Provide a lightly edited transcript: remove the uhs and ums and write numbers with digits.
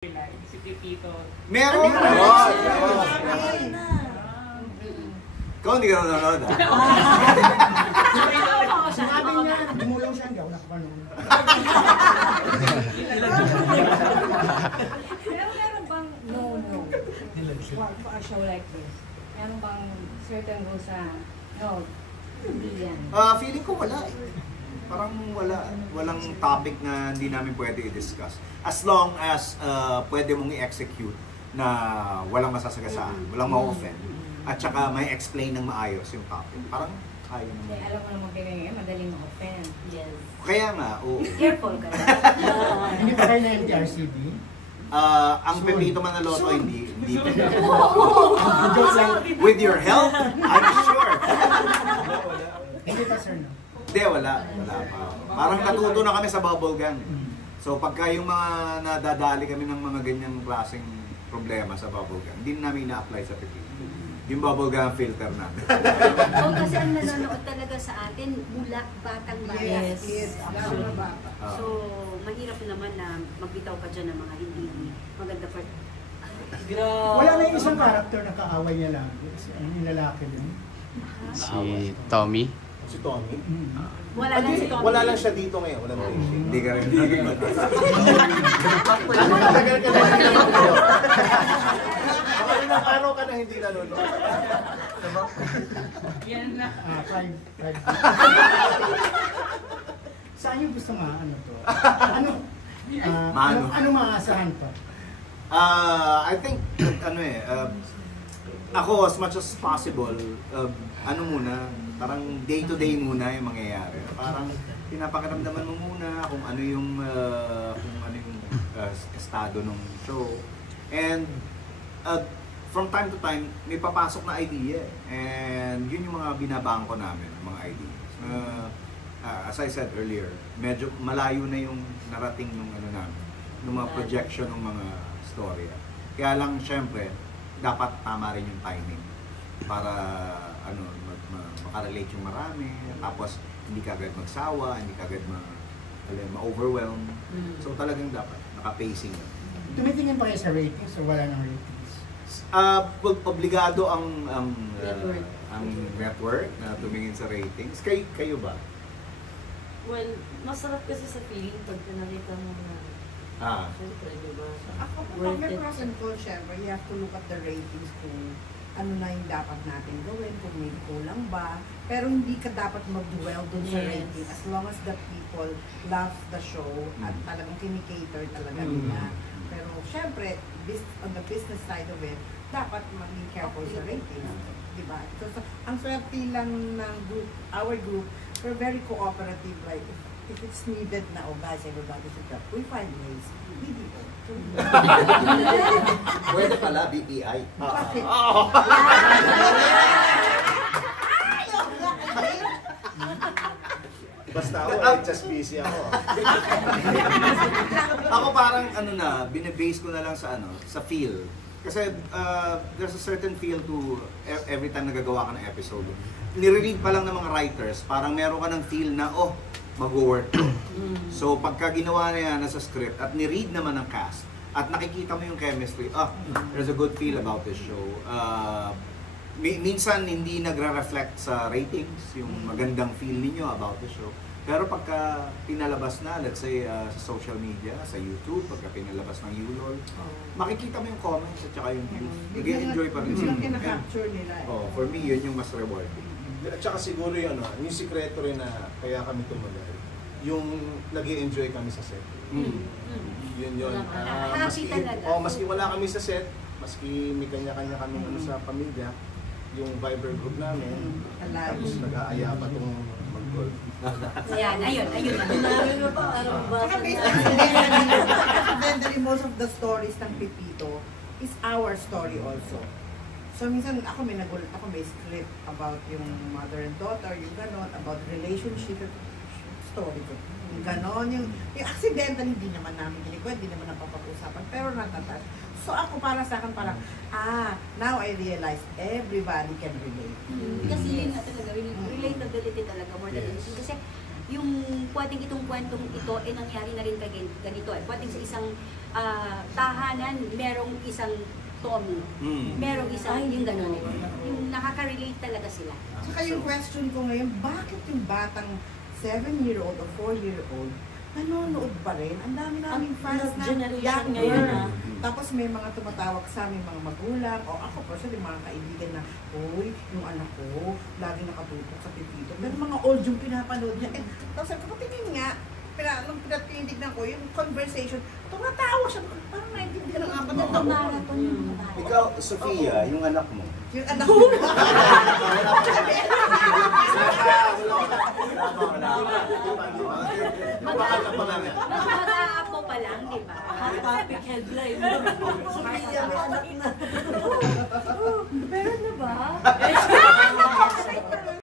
Si Pipito. Meron! Ikaw hindi ka nanonood ah? Sabi niya, dumulong siya, hindi ako nakapanood. Pero meron bang no for a show like this? Meron bang certain rules sa no, hindi yan? Feeling ko wala eh. Parang walang topic na hindi namin pwede i-discuss. As long as pwede mong i-execute na walang masasagasaan, walang ma-offend, at saka may explain ng maayos yung topic. Parang kaya naman. Kasi alam mo naman kayo ngayon, madaling ma-offend. Yes. Kaya nga, oo. Careful ka lang. Hindi pa kayo na MTRCB? Ang Pepito Manaloto hindi. Joke lang. With your help, I'm sure. Hindi pa sir, no? Hindi, wala pa. Parang natuto na kami sa bubble gang. So pagka yung mga nadadali kami ng mga ganyang klaseng problema sa bubble gang, hindi namin na-apply sa Pepito. Yung bubble gum filter namin. Oo, kasi ang nanonood talaga sa atin, mula batang bata. Yes. So, mahirap naman na magbitaw ka dyan ng mga hindi maganda pa. Wala na yung isang character na kaaway niya lang. Yung lalaki yun. Si Tommy. Si Tommy? Wala lang si Tommy. Wala lang siya dito ngayon. Wala lang siya. Hindi ka rin. Matagal ka na hindi nanonood. Baka ilang araw ka na hindi nanonood. Yan na. Five. Saan yung gusto ano to? Ano maasahan pa? I think, ako as much as possible, parang day-to-day muna yung mangyayari. Parang pinapakiramdaman mo muna kung ano yung estado ng show. And from time to time, may papasok na idea. And yun yung mga binabangko namin, mga ideas. As I said earlier, medyo malayo na yung narating ng ng mga projection ng mga storya. Kaya lang, syempre, dapat tama rin yung timing para makarelate yung marami, tapos hindi ka agad magsawa, hindi ka agad ma-overwhelm. So talagang dapat naka-pacing. Tumitingin pa kayo sa ratings o wala ng ratings? Obligado ang network na tumingin sa ratings. Kayo ba? Well, masarap kasi sa feeling pag nakita mo na siyempre, diba? Ako po, may pros and cons, syempre, you have to look at the ratings kung ano na yung dapat natin gawin, kung may kulang ba. Pero hindi ka dapat mag-dwell dun sa rating as long as the people love the show at talagang kinikater talaga nila. Pero syempre, on the business side of it, dapat maging careful sa ratings. Diba? So, ang swerte lang ng group, our group, we're very cooperative. Like, if it's needed na, oh guys, everybody should help. We find ways. BDO. Pwede pala, BPI. Bakit? Basta ako, just busy ako. Ako parang binebase ko na lang sa feel. Kasi there's a certain feel to every time nagagawa ka ng episode. Nire-read pa lang ng mga writers, parang meron ka ng feel na, mag-work. So pagka ginawa na yan sa script at ni-read naman ng cast, at nakikita mo yung chemistry, there's a good feel about this show. Minsan hindi nagre-reflect sa ratings, yung magandang feel ninyo about the show. Pero pagka pinalabas na, let's say sa social media, sa YouTube, pagka pinalabas ng ULOL, makikita mo yung comments at saka yung views. Nag-enjoy pa rin sila. Kina-capture nila. For me, yun yung mas rewarding. At saka siguro yung sikreto rin na kaya kami tumagal. Yung nag-i-enjoy kami sa set. Yun. Maski wala kami sa set, maski may kanya-kanya kami sa pamilya, yung Viber group namin, tapos nag-aaya pa itong mag-golf. Ayan, ayun. Then most of the stories ng Pipito is our story also. So minsan ako may script about yung mother and daughter, yung ganon, about relationship story ko. Yung ganon, yung accidental, hindi naman namin kinikwet, hindi naman napapag-usapan, pero natatas. So ako para sa akin parang, now I realize everybody can relate. Kasi yun na talaga, relatability talaga more than anything. Kasi yung pwedeng itong kwentong ito ay nangyari na rin kay ganito eh. Pwedeng sa isang tahanan, merong isang Tommy. Merong isang yung gano'n eh. Yung nakaka-relate talaga sila. Saka yung question ko ngayon, bakit yung batang 7-year-old o 4-year-old nanonood pa rin? Ang dami naming fans na Generation younger. ngayon, Tapos may mga tumatawag sa amin, mga magulang, o ako personally, mga kaibigan na, uy, yung anak ko, lagi nakatutok sa titito. Pero mga old yung pinapanood niya. Eh, tapos sabi ko, tingin nga, nung pinatindignan ko, yung conversation, tumatawa siya, parang naintindihan ng apat na taon. Marathon yung marathon. Ikaw, Sofia, yung anak mo. Yung anak ko. Mag-aapo pa lang, di ba? Hot topic headline. Sofia, may anak na. Meron na ba?